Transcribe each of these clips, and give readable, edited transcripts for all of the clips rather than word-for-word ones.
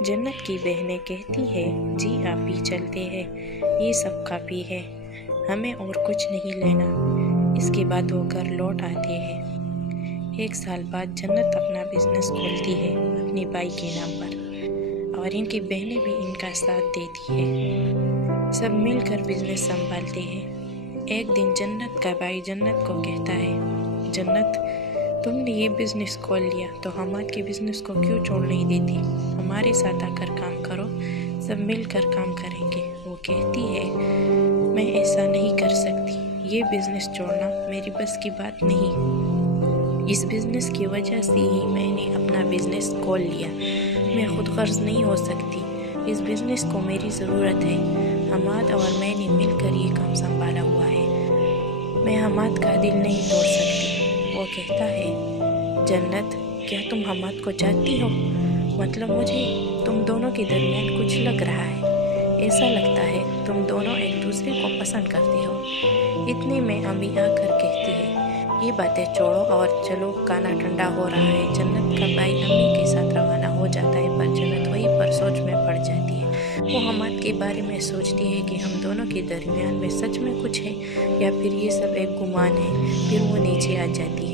जन्नत की बहनें कहती है, जी आप भी चलते हैं, ये सब काफ़ी है, हमें और कुछ नहीं लेना। इसके बाद वो घर लौट आते हैं। 1 साल बाद जन्नत अपना बिजनेस खोलती है अपनी बाई के नाम पर, और इनकी बहनें भी इनका साथ देती है। सब मिलकर बिजनेस संभालते हैं। एक दिन जन्नत का भाई जन्नत को कहता है, जन्नत तुमने ये बिजनेस खोल लिया तो हमाद के बिजनेस को क्यों छोड़ नहीं देती? हमारे साथ आकर काम करो, सब मिलकर काम करेंगे। वो कहती है, मैं ऐसा नहीं कर सकती, ये बिजनेस छोड़ना मेरी बस की बात नहीं। इस बिजनेस की वजह से ही मैंने अपना बिजनेस खोल लिया। मैं खुद गर्ज नहीं हो सकती, इस बिजनेस को मेरी ज़रूरत है। हमाद और मैंने मिलकर ये काम संभाला हुआ है, मैं हमाद का दिल नहीं तोड़ सकती। वो कहता है, जन्नत क्या तुम हमाद को चाहती हो? मतलब मुझे तुम दोनों के दरमियान कुछ लग रहा है, ऐसा लगता है तुम दोनों एक दूसरे को पसंद करते हो। इतने में अम्मी आकर कहती है, ये बातें छोड़ो और चलो, खाना ठंडा हो रहा है। जन्नत का भाई अम्मी के साथ रवाना हो जाता है, पर जन्नत वहीं पर सोच में पड़ जाती है। वो हमाद के बारे में सोचती है कि हम दोनों के दरमियान में सच में कुछ है या फिर ये सब एक गुमान है। फिर वो नीचे आ जाती है।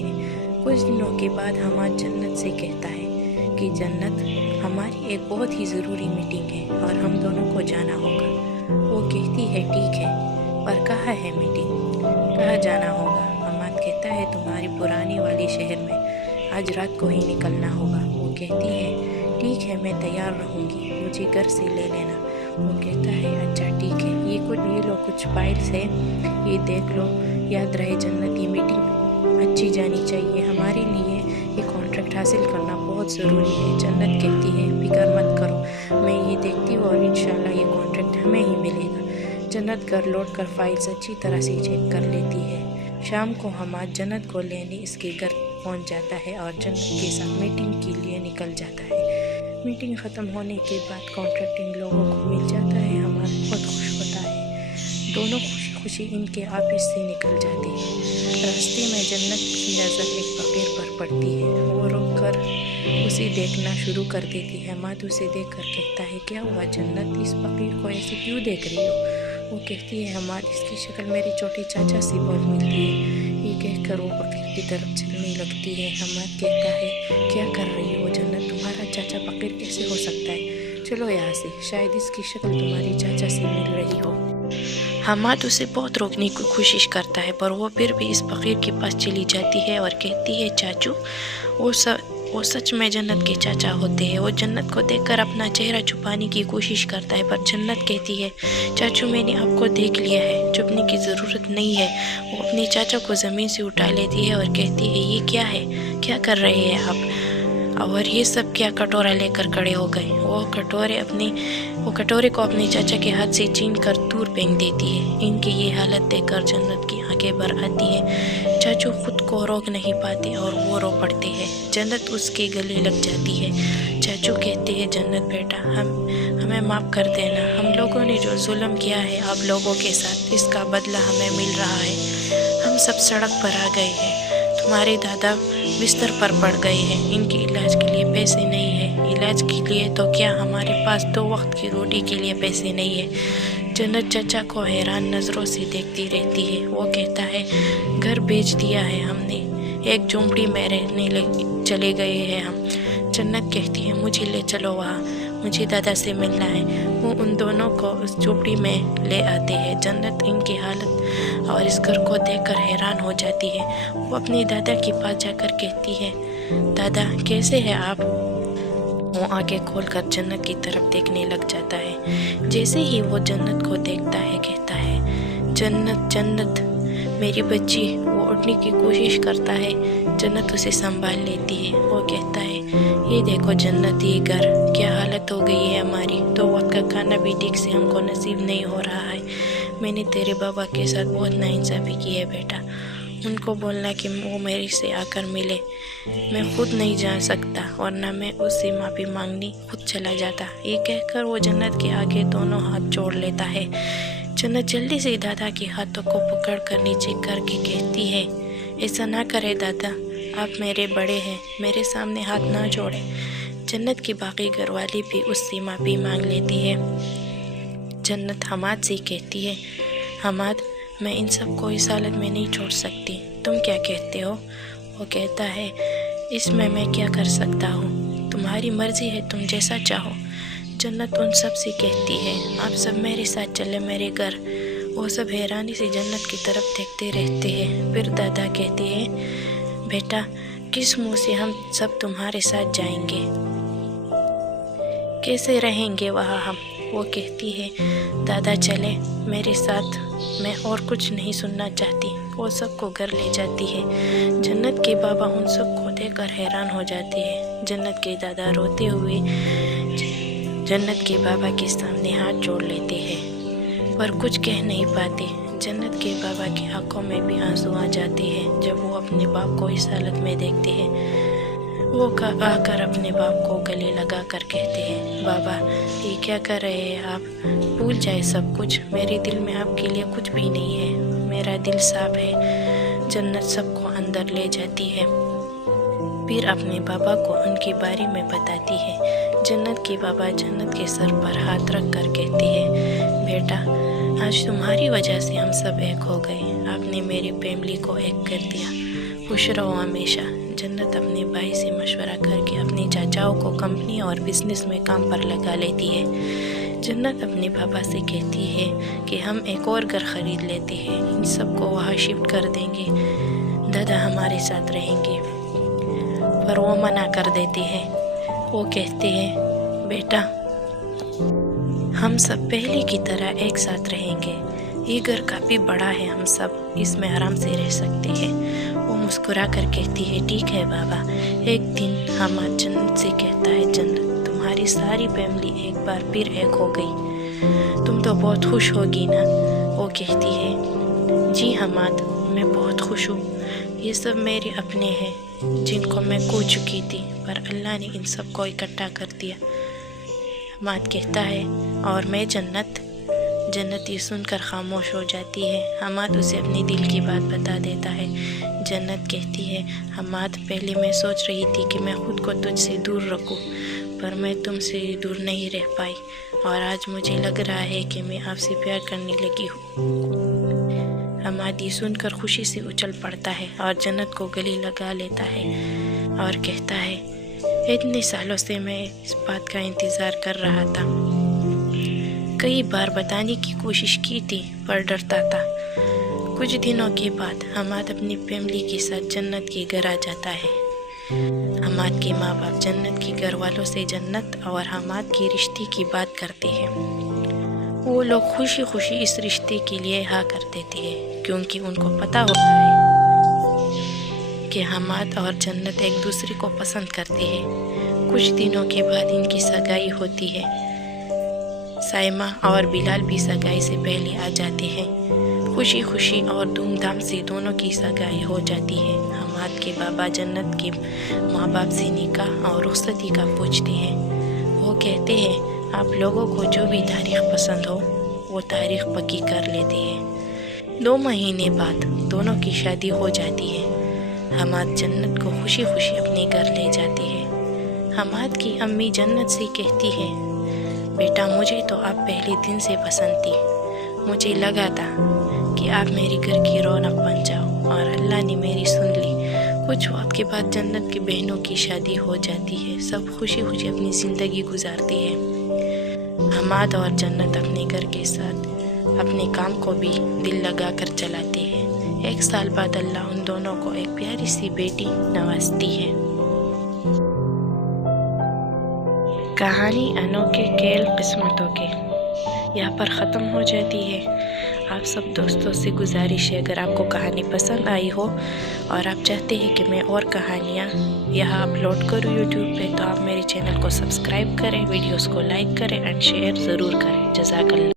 कुछ दिनों के बाद हमाद जन्नत से कहता है कि जन्नत, हमारी एक बहुत ही ज़रूरी मीटिंग है और हम दोनों को जाना होगा। वो कहती है, ठीक है, पर कहाँ है मीटिंग, कहाँ जाना होगा? हमाद कहता है, तुम्हारी पुरानी वाली शहर में, आज रात को ही निकलना होगा। वो कहती है, ठीक है, मैं तैयार रहूँगी, मुझे घर से ले लेना। वो कहता है, अच्छा ठीक है, ये लो कुछ फाइल्स है, ये देख लो। याद रहे जन्नत, ये मीटिंग अच्छी जानी चाहिए, हमारे लिए ये कॉन्ट्रैक्ट हासिल करना बहुत ज़रूरी है। जन्नत कहती है, फिक्र मत करो, मैं ये देखती हूँ और इंशाल्लाह ये कॉन्ट्रैक्ट हमें ही मिलेगा। जन्नत घर लौट कर फाइल्स अच्छी तरह से चेक कर लेती है। शाम को हमाद जन्नत को लेने इसके घर पहुँच जाता है और जन्नत के साथ मीटिंग के लिए निकल जाता है। मीटिंग ख़त्म होने के बाद कॉन्ट्रैक्ट इन लोगों को मिल जाता है। हमाद बहुत खुश होता है। दोनों खुशी खुशी इनके ऑफिस से निकल जाते हैं। रास्ते में जन्नत की नज़र एक फकीर पर पड़ती है। वो रुक कर उसे देखना शुरू कर देती है। हमाद उसे देख कर कहता है, क्या हुआ जन्नत, इस फकीर को ऐसे क्यों देख रही हो? वो कहती है, हमाद, इसकी शक्ल मेरी छोटे चाचा से बहुत मिलती है। ये कहकर वो फकीर की तरफ चलने लगती है। हमाद कहता है, क्या कर रही हो जन्नत, तुम्हारा चाचा फकीर कैसे हो सकता है? चलो यहाँ से, शायद इसकी शक्ल तुम्हारी चाचा से मिल रही हो। हमाद उसे बहुत रोकने की कोशिश करता है, पर वो फिर भी इस फकीर के पास चली जाती है और कहती है, चाचू, वो सच में जन्नत के चाचा होते हैं। वो जन्नत को देखकर अपना चेहरा छुपाने की कोशिश करता है, पर जन्नत कहती है, चाचू, मैंने आपको देख लिया है, छुपने की ज़रूरत नहीं है। वो अपने चाचा को ज़मीन से उठा लेती है और कहती है, ये क्या है, क्या कर रहे हैं आप? और ये सब क्या? कटोरा लेकर खड़े हो गए। वो कटोरे को अपने चाचा के हाथ से छीन कर दूर फेंक देती है। इनकी ये हालत देखकर जन्नत की आंखें भर आती है। चाचू खुद को रोक नहीं पाते और वो रो पड़ते हैं। जन्नत उसके गले लग जाती है। चाचू कहते हैं, जन्नत बेटा, हमें माफ़ कर देना। हम लोगों ने जो जुल्म किया है आप लोगों के साथ, इसका बदला हमें मिल रहा है। हम सब सड़क पर आ गए हैं, तुम्हारे दादा बिस्तर पर पड़ गए हैं, इनके इलाज के लिए पैसे नहीं है। इलाज के लिए तो क्या, हमारे पास 2 वक्त की रोटी के लिए पैसे नहीं है। जन्नत चाचा को हैरान नज़रों से देखती रहती है। वो कहता है, घर बेच दिया है हमने, एक झोंपड़ी में रहने चले गए हैं हम। जन्नत कहती है, मुझे ले चलो वहाँ, मुझे दादा से मिलना है। वो उन दोनों को उस झोपड़ी में ले आते हैं। जन्नत इनकी हालत और इस घर को देखकर हैरान हो जाती है। वो अपने दादा के पास जाकर कहती है, दादा कैसे हैं आप? वो आंखें खोलकर जन्नत की तरफ देखने लग जाता है। जैसे ही वो जन्नत को देखता है, कहता है, जन्नत, जन्नत मेरी बच्ची। वो उठने की कोशिश करता है, जन्नत उसे संभाल लेती है। वो कहता है, ये देखो जन्नत, ये घर क्या हालत हो गई है हमारी, 2 वक्त का खाना भी ठीक से हमको नसीब नहीं हो रहा है। मैंने तेरे बाबा के साथ बहुत नाइंसाफ़ी की है बेटा, उनको बोलना कि वो मेरे से आकर मिले। मैं खुद नहीं जा सकता और न मैं उससे माफ़ी मांगनी खुद चला जाता। ये कहकर वो जन्नत के आगे दोनों हाथ जोड़ लेता है। जन्नत जल्दी से दादा के हाथों को पकड़ कर नीचे करके कहती है, ऐसा ना करे दादा, آپ میرے بڑے ہیں، میرے سامنے ہاتھ نہ جوڑیں۔ جنت کی باقی گھر والی بھی اس سے معافی مانگ لیتی ہے۔ جنت حماد سے کہتی ہے، حماد میں ان سب کو اس حالت میں نہیں چھوڑ سکتی، تم کیا کہتے ہو؟ وہ کہتا ہے، اس میں کیا کر سکتا ہوں، تمہاری مرضی ہے، تم جیسا چاہو۔ جنت ان سب سے کہتی ہے، آپ سب میرے ساتھ چلے میرے گھر۔ وہ سب حیرانی سے جنت کی طرف دیکھتے رہتے ہیں۔ پھر دادا کہتے ہیں، بیٹا کس منہ سے ہم سب تمہارے ساتھ جائیں گے، کیسے رہیں گے وہاں ہم؟ وہ کہتی ہے، دادا چلے میرے ساتھ، میں اور کچھ نہیں سننا چاہتی۔ وہ سب کو گھر لے جاتی ہے۔ جنت کے بابا ان سب کو دیکھ کر حیران ہو جاتے ہیں۔ جنت کے دادا روتے ہوئے جنت کے بابا کے سامنے ہاتھ جوڑ لیتے ہیں، پر کچھ کہہ نہیں پاتے۔ جنت کے بابا کی آنکھوں میں بھی آنسو آ جاتے ہیں جب وہ اپنے باپ کو اس حالت میں دیکھتے ہیں۔ وہ آ کر اپنے باپ کو گلے لگا کر کہتے ہیں، بابا یہ کیا کر رہے ہیں آپ؟ بھول جائے سب کچھ، میرے دل میں آپ کے لیے کچھ بھی نہیں ہے، میرا دل صاف ہے۔ جنت سب کو اندر لے جاتی ہے، پھر اپنے بابا کو ان کے بارے میں بتاتی ہے۔ جنت کے بابا جنت کے سر پر ہاتھ رکھ کر کہتے ہیں، بیٹا آج تمہاری وجہ سے ہم سب ایک ہو گئے، آپ نے میری فیملی کو ایک کر دیا، خوش رہو ہمیشہ۔ جنت اپنے بھائی سے مشورہ کر کے اپنے چاچاؤں کو کمپنی اور بزنس میں کام پر لگا لیتی ہے۔ جنت اپنے پاپا سے کہتی ہے کہ ہم ایک اور گھر خرید لیتے ہیں، ان سب کو وہاں شفٹ کر دیں گے، دادا ہمارے ساتھ رہیں گے، پر وہ منع کر دیتے ہیں۔ وہ کہتے ہیں، بیٹا ہم سب پہلے کی طرح ایک ساتھ رہیں گے، یہ گھر کافی بڑا ہے، ہم سب اس میں آرام سے رہ سکتے ہیں۔ وہ مسکرا کر کہتی ہے، ٹھیک ہے بابا۔ ایک دن حماد جنت سے کہتا ہے، جنت تمہاری ساری فیملی ایک بار پھر ایک ہو گئی، تم تو بہت خوش ہوگی نا؟ وہ کہتی ہے، جی حماد میں بہت خوش ہوں، یہ سب میرے اپنے ہیں جن کو میں کھو چکی تھی، پر اللہ نے ان سب کو اکٹھا کر دیا۔ حماد کہتا ہے، اور میں جنت یہ سن کر خاموش ہو جاتی ہے۔ حماد اسے اپنی دل کی بات بتا دیتا ہے۔ جنت کہتی ہے، حماد پہلے میں سوچ رہی تھی کہ میں خود کو تجھ سے دور رکھوں، پر میں تم سے دور نہیں رہ پائی، اور آج مجھے لگ رہا ہے کہ میں آپ سے پیار کرنے لگی ہوں۔ حماد یہ سن کر خوشی سے اچھل پڑتا ہے اور جنت کو گلے لگا لیتا ہے اور کہتا ہے، اتنے سالوں سے میں اس بات کا انتظار کر رہا تھا، کئی بار بتانے کی کوشش کی تھی پر ڈرتا تھا۔ کچھ دنوں کے بعد حماد اپنی فیملی کے ساتھ جنت کے گھر آ جاتا ہے۔ حماد کے ماں باپ جنت کے گھر والوں سے جنت اور حماد کے رشتے کی بات کرتے ہیں۔ وہ لوگ خوشی خوشی اس رشتے کے لیے ہاں کر دیتے ہیں، کیونکہ ان کو پتہ ہوتا ہے کہ حماد اور جنت ایک دوسرے کو پسند کرتے ہیں۔ کچھ دنوں کے بعد ان کی سگائی ہوتی ہے۔ سائمہ اور بلال بھی سگائی سے پہلے آ جاتے ہیں۔ خوشی خوشی اور دھوم دھام سے دونوں کی سگائی ہو جاتی ہے۔ حماد کے بابا جنت کے ماں باپ سے نکاح اور رخصتی کا پوچھتے ہیں۔ وہ کہتے ہیں، آپ لوگوں کو جو بھی تاریخ پسند ہو وہ تاریخ پکی کر لیتے ہیں۔ 2 مہینے بعد دونوں کی شادی ہو جاتی ہے۔ حماد جنت کو خوشی خوشی اپنے گھر لے جاتے ہیں۔ حماد کی امی جنت سے کہتی ہے، بیٹا مجھے تو آپ پہلے دن سے پسند تھی، مجھے لگا تھا کہ آپ میرے گھر کی رونق بن جاؤ، اور اللہ نے میری سن لی۔ کچھ وقت کے بعد جنت کی بہنوں کی شادی ہو جاتی ہے۔ سب خوشی خوشی اپنی زندگی گزارتے ہیں۔ حماد اور جنت اپنے گھر کے ساتھ اپنے کام کو بھی دل لگا کر چلاتے ہیں۔ 1 سال بعد اللہ ان دونوں کو ایک پیاری سی بیٹی نوازتی ہے۔ کہانی انوکھے کھیل قسمتوں کے یہاں پر ختم ہو جاتی ہے۔ آپ سب دوستوں سے گزارش ہے، اگر آپ کو کہانی پسند آئی ہو اور آپ چاہتے ہیں کہ میں اور کہانیاں یہاں اپلوڈ کروں یوٹیوب پہ، تو آپ میرے چینل کو سبسکرائب کریں، ویڈیوز کو لائک کریں اینڈ شیئر ضرور کریں۔ جزاک اللہ۔